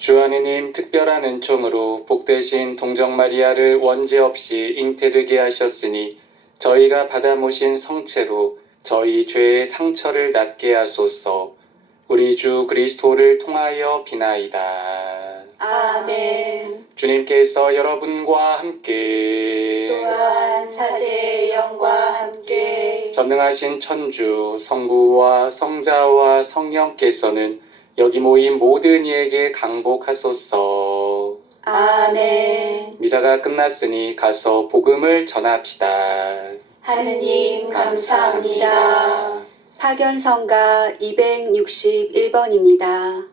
주 안에님 특별한 은총으로 복되신 동정마리아를 원죄 없이 잉태되게 하셨으니 저희가 받아 모신 성체로 저희 죄의 상처를 낫게 하소서. 우리 주 그리스도를 통하여 비나이다. 아멘. 주님께서 여러분과 함께 또한 사제의 영과 함께 전능하신 천주 성부와 성자와 성령께서는 여기 모인 모든 이에게 강복하소서. 아멘. 미사가 끝났으니 가서 복음을 전합시다. 하느님 감사합니다. 파견성가 261번입니다.